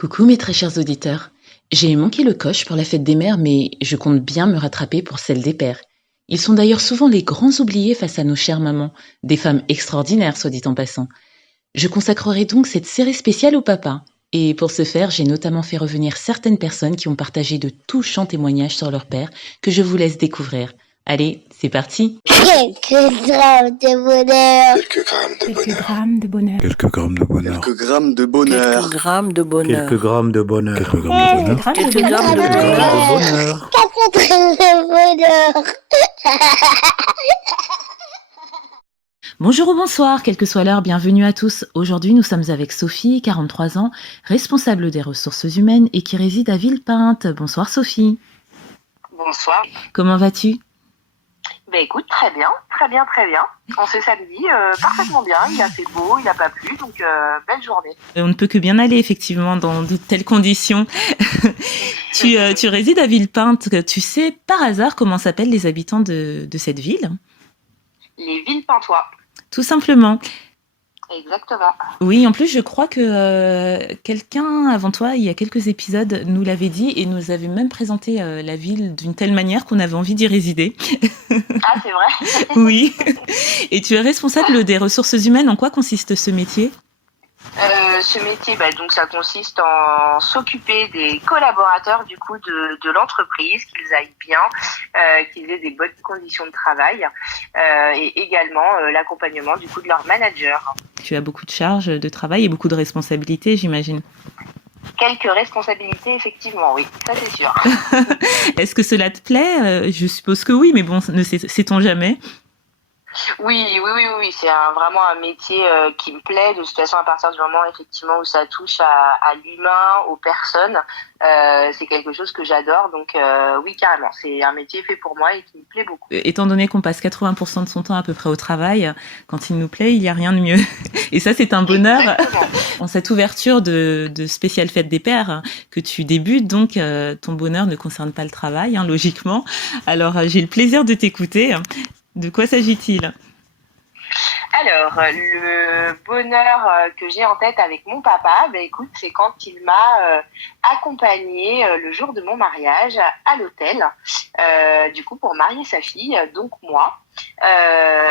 Coucou mes très chers auditeurs. J'ai manqué le coche pour la fête des mères, mais je compte bien me rattraper pour celle des pères. Ils sont d'ailleurs souvent les grands oubliés face à nos chères mamans, des femmes extraordinaires, soit dit en passant. Je consacrerai donc cette série spéciale au papa. Et pour ce faire, j'ai notamment fait revenir certaines personnes qui ont partagé de touchants témoignages sur leur père que je vous laisse découvrir. Allez, c'est parti. Quelques grammes de bonheur. Quelques grammes de bonheur. Quelques grammes de bonheur. Quelques grammes de bonheur. Quelques grammes de bonheur. Quelques grammes de bonheur. Quelques grammes de bonheur. Quelques grammes de bonheur. 4 grammes de bonheur. Bonjour ou bonsoir, quelle que soit l'heure, bienvenue à tous. Aujourd'hui, nous sommes avec Sophie, 43 ans, responsable des ressources humaines et qui réside à Villepinte. Bonsoir Sophie. Bonsoir. Comment vas-tu ? Ben écoute, très bien. En ce samedi, parfaitement bien. Il a fait beau, il n'a pas plu, donc belle journée. On ne peut que bien aller effectivement dans de telles conditions. Tu résides à Villepinte. Tu sais par hasard comment s'appellent les habitants de cette ville ? Les Villepintois. Tout simplement. Exactement. Oui, en plus, je crois que quelqu'un avant toi, il y a quelques épisodes, nous l'avait dit et nous avait même présenté la ville d'une telle manière qu'on avait envie d'y résider. Ah, c'est vrai. Oui. Et tu es responsable des ressources humaines. En quoi consiste ce métier ? Ce métier, donc ça consiste en s'occuper des collaborateurs du coup de l'entreprise, qu'ils aillent bien, qu'ils aient des bonnes conditions de travail, et également l'accompagnement du coup de leur manager. Tu as beaucoup de charges de travail et beaucoup de responsabilités, j'imagine. Quelques responsabilités, effectivement, oui, ça c'est sûr. Est-ce que cela te plaît ? Je suppose que oui, mais bon, ne sait-on jamais ? Oui, c'est vraiment un métier qui me plaît. De toute façon, à partir du moment effectivement où ça touche à l'humain, aux personnes, c'est quelque chose que j'adore. Donc oui, carrément, c'est un métier fait pour moi et qui me plaît beaucoup. Étant donné qu'on passe 80% de son temps à peu près au travail, quand il nous plaît, il n'y a rien de mieux. Et ça, c'est un bonheur. Exactement. En cette ouverture de spéciale fête des pères que tu débutes, donc ton bonheur ne concerne pas le travail, logiquement. Alors, j'ai le plaisir de t'écouter. De quoi s'agit-il ? Alors, le bonheur que j'ai en tête avec mon papa, écoute, c'est quand il m'a accompagnée le jour de mon mariage à l'hôtel, du coup pour marier sa fille, donc moi.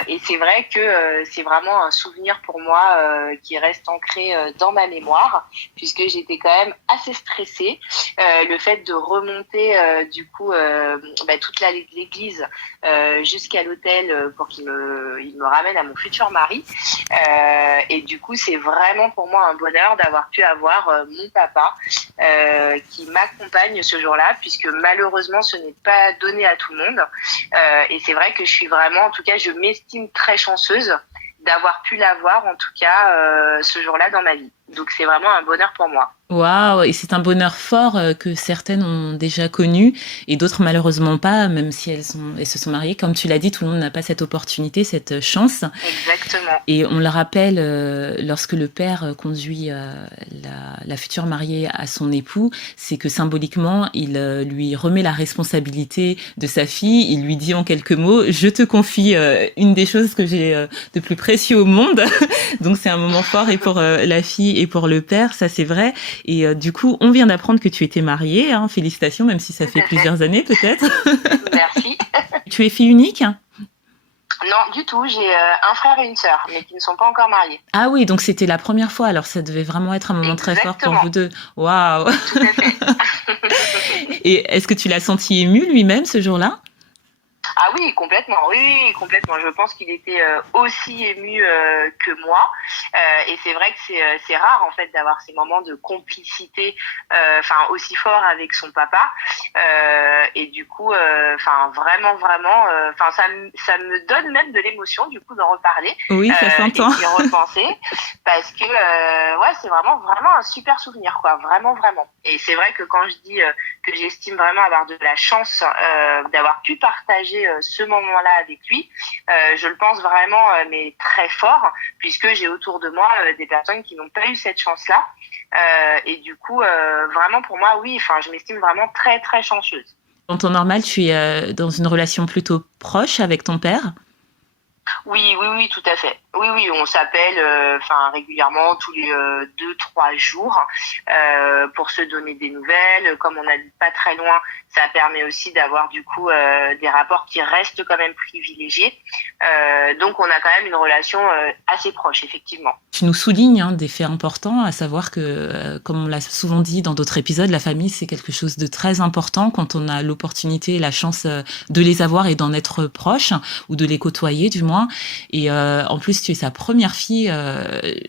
Et c'est vrai que c'est vraiment un souvenir pour moi qui reste ancré dans ma mémoire, puisque j'étais quand même assez stressée. Le fait de remonter du coup toute l'église jusqu'à l'hôtel pour qu'il me ramène à mon futur mari. Et du coup, c'est vraiment pour moi un bonheur d'avoir pu avoir mon papa qui m'accompagne ce jour-là, puisque malheureusement, ce n'est pas donné à tout le monde. Et c'est vrai que je suis vraiment, en tout cas, je m'estime très chanceuse d'avoir pu l'avoir, en tout cas, ce jour-là dans ma vie. Donc, c'est vraiment un bonheur pour moi. Waouh, et c'est un bonheur fort que certaines ont déjà connu et d'autres malheureusement pas, même si elles se sont mariées. Comme tu l'as dit, tout le monde n'a pas cette opportunité, cette chance. Exactement. Et on le rappelle, lorsque le père conduit la future mariée à son époux, c'est que symboliquement, il lui remet la responsabilité de sa fille. Il lui dit en quelques mots, je te confie une des choses que j'ai de plus précieux au monde. Donc c'est un moment fort et pour la fille et pour le père, ça c'est vrai. Et du coup, on vient d'apprendre que tu étais mariée. Félicitations, même si ça fait plusieurs années peut-être. Merci. Tu es fille unique ? Non, du tout. J'ai un frère et une sœur, mais qui ne sont pas encore mariés. Ah oui, donc c'était la première fois. Alors ça devait vraiment être un moment très fort pour vous deux. Waouh. Tout à fait. Et est-ce que tu l'as senti ému lui-même ce jour-là ? Ah oui, complètement. Oui, complètement. Je pense qu'il était aussi ému que moi. Et c'est vrai que c'est rare en fait d'avoir ces moments de complicité, aussi forts avec son papa. Et du coup, vraiment, ça me donne même de l'émotion du coup d'en reparler. Oui, ça s'entend. Et d'y repenser, parce que c'est vraiment un super souvenir, quoi. Vraiment. Et c'est vrai que quand je dis que j'estime vraiment avoir de la chance d'avoir pu partager ce moment-là avec lui, je le pense vraiment, mais très fort, puisque j'ai autour de moi des personnes qui n'ont pas eu cette chance-là. Et du coup, vraiment pour moi, oui, je m'estime vraiment très, très chanceuse. En temps normal, tu es dans une relation plutôt proche avec ton père ? Oui, tout à fait. Oui, on s'appelle régulièrement tous les 2-3 jours pour se donner des nouvelles. Comme on n'habite pas très loin, ça permet aussi d'avoir du coup des rapports qui restent quand même privilégiés. Donc on a quand même une relation assez proche, effectivement. Tu nous soulignes des faits importants, à savoir que, comme on l'a souvent dit dans d'autres épisodes, la famille, c'est quelque chose de très important quand on a l'opportunité et la chance de les avoir et d'en être proche, ou de les côtoyer du moins. Et en plus, tu es sa première fille.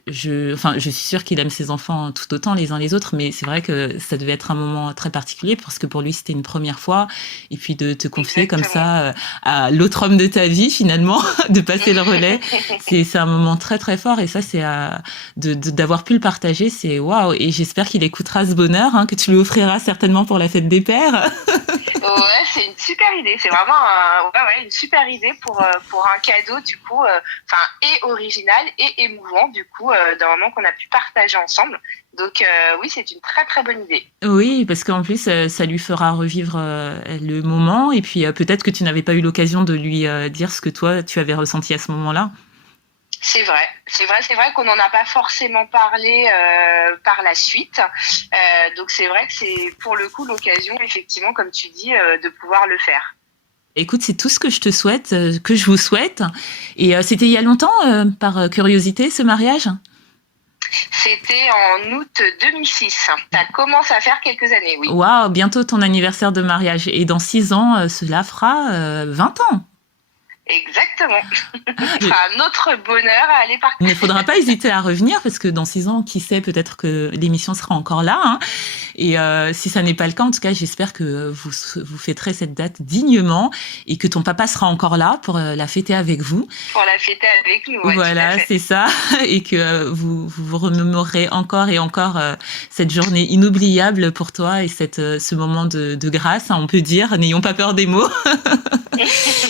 Je suis sûre qu'il aime ses enfants tout autant les uns les autres, mais c'est vrai que ça devait être un moment très particulier parce que pour lui, c'était une première fois. Et puis de te confier comme ça à l'autre homme de ta vie, finalement, de passer le relais, c'est un moment très très fort. Et ça, c'est d'avoir pu le partager, c'est waouh. Et j'espère qu'il écoutera ce bonheur, que tu lui offriras certainement pour la fête des pères. Ouais, c'est une super idée. C'est vraiment une super idée pour un cadeau du coup, et original et émouvant du coup d'un moment qu'on a pu partager ensemble. Donc oui, c'est une très très bonne idée. Oui, parce qu'en plus ça lui fera revivre le moment et puis peut-être que tu n'avais pas eu l'occasion de lui dire ce que toi tu avais ressenti à ce moment-là. C'est vrai qu'on n'en a pas forcément parlé par la suite. Donc c'est vrai que c'est pour le coup l'occasion, effectivement, comme tu dis, de pouvoir le faire. Écoute, c'est tout ce que je te souhaite, que je vous souhaite. Et c'était il y a longtemps, par curiosité, ce mariage ? C'était en août 2006. Ça commence à faire quelques années, oui. Waouh, bientôt ton anniversaire de mariage. Et dans 6 ans, cela fera 20 ans. Exactement. Ce sera un autre bonheur à aller partager. Il ne faudra pas hésiter à revenir parce que dans 6 ans, qui sait, peut-être que l'émission sera encore là. Et si ça n'est pas le cas, en tout cas, j'espère que vous fêterez cette date dignement et que ton papa sera encore là pour la fêter avec vous. Pour la fêter avec nous, ouais. Voilà, c'est ça. Et que vous remémorerez encore et encore cette journée inoubliable pour toi et ce moment de grâce, on peut dire. N'ayons pas peur des mots.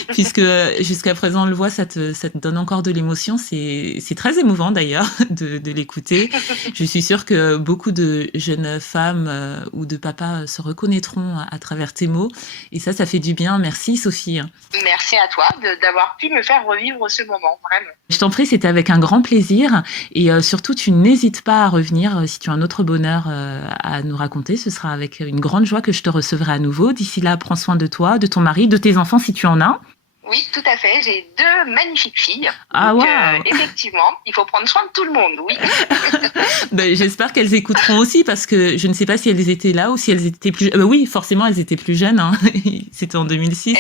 Puisque jusqu'à présent on le voit, ça te donne encore de l'émotion. C'est très émouvant d'ailleurs de l'écouter. Je suis sûre que beaucoup de jeunes femmes ou de papas se reconnaîtront à travers tes mots. Et ça fait du bien. Merci Sophie. Merci à toi d'avoir pu me faire revivre ce moment, vraiment. Je t'en prie, c'était avec un grand plaisir. Et surtout, tu n'hésites pas à revenir si tu as un autre bonheur à nous raconter. Ce sera avec une grande joie que je te recevrai à nouveau. D'ici là, prends soin de toi, de ton mari, de tes enfants si tu en as. Oui, tout à fait. J'ai 2 magnifiques filles. Ah, donc, wow. Effectivement, il faut prendre soin de tout le monde, oui. Ben, j'espère qu'elles écouteront aussi parce que je ne sais pas si elles étaient là ou si elles étaient plus... oui, forcément, elles étaient plus jeunes. C'était en 2006.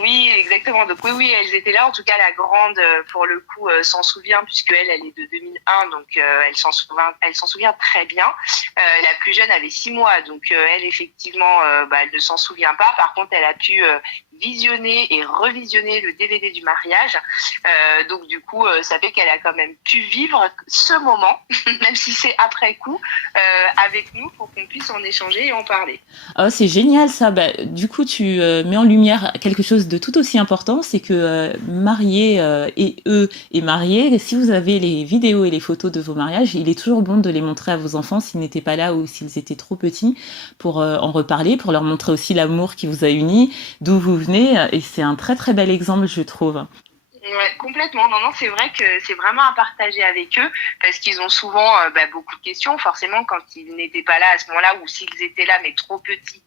Oui, exactement. Donc oui, elles étaient là. En tout cas, la grande, pour le coup, s'en souvient puisque elle est de 2001, donc elle s'en souvient très bien. La plus jeune avait 6 mois, donc elle, effectivement, elle ne s'en souvient pas. Par contre, elle a pu visionner et revisionner le DVD du mariage. Donc du coup, ça fait qu'elle a quand même pu vivre ce moment, même si c'est après coup, avec nous pour qu'on puisse en échanger et en parler. Oh, c'est génial ça. Du coup, tu mets en lumière quelque chose de tout aussi important, c'est que mariés et mariés, si vous avez les vidéos et les photos de vos mariages, il est toujours bon de les montrer à vos enfants s'ils n'étaient pas là ou s'ils étaient trop petits pour en reparler, pour leur montrer aussi l'amour qui vous a unis, d'où vous venez. Et c'est un très très bel exemple, je trouve. Ouais, complètement. Non, c'est vrai que c'est vraiment à partager avec eux parce qu'ils ont souvent beaucoup de questions, forcément, quand ils n'étaient pas là à ce moment-là ou s'ils étaient là mais trop petits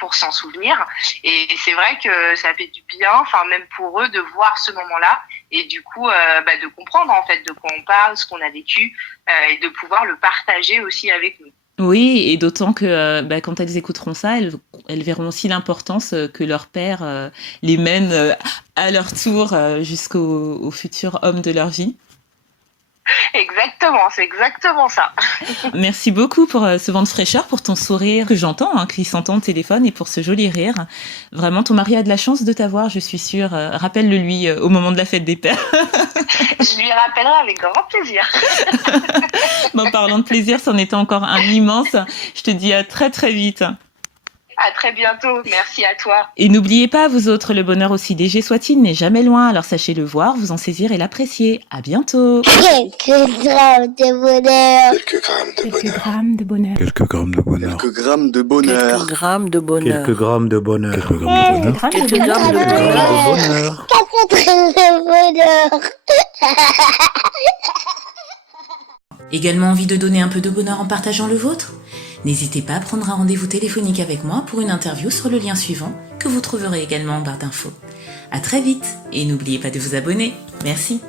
pour s'en souvenir. Et c'est vrai que ça fait du bien, même pour eux, de voir ce moment-là et du coup de comprendre en fait de quoi on parle, ce qu'on a vécu et de pouvoir le partager aussi avec nous. Oui, et d'autant que quand elles écouteront ça, elles verront aussi l'importance que leur père les mène à leur tour jusqu'au futur homme de leur vie. Exactement, c'est exactement ça. Merci beaucoup pour ce vent de fraîcheur, pour ton sourire que j'entends, qui s'entend au téléphone, et pour ce joli rire. Vraiment, ton mari a de la chance de t'avoir, je suis sûre. Rappelle-le lui au moment de la fête des pères. Je lui rappellerai avec grand plaisir. Parlant de plaisir, c'en était encore un immense. Je te dis à très très vite. À très bientôt. Merci à toi. Et n'oubliez pas, vous autres, le bonheur aussi léger soit-il n'est jamais loin, alors sachez le voir, vous en saisir et l'apprécier. À bientôt. Quelques grammes de bonheur. Quelques grammes de bonheur. Quelques grammes de bonheur. Quelques grammes de bonheur. Quelques grammes de bonheur. Quelques grammes de bonheur. Quelques grammes de bonheur. Quelques Quelques grammes de bonheur. Quelques grammes de bonheur. Également envie de donner un peu de bonheur en partageant le vôtre ? N'hésitez pas à prendre un rendez-vous téléphonique avec moi pour une interview sur le lien suivant que vous trouverez également en barre d'infos. À très vite et n'oubliez pas de vous abonner. Merci.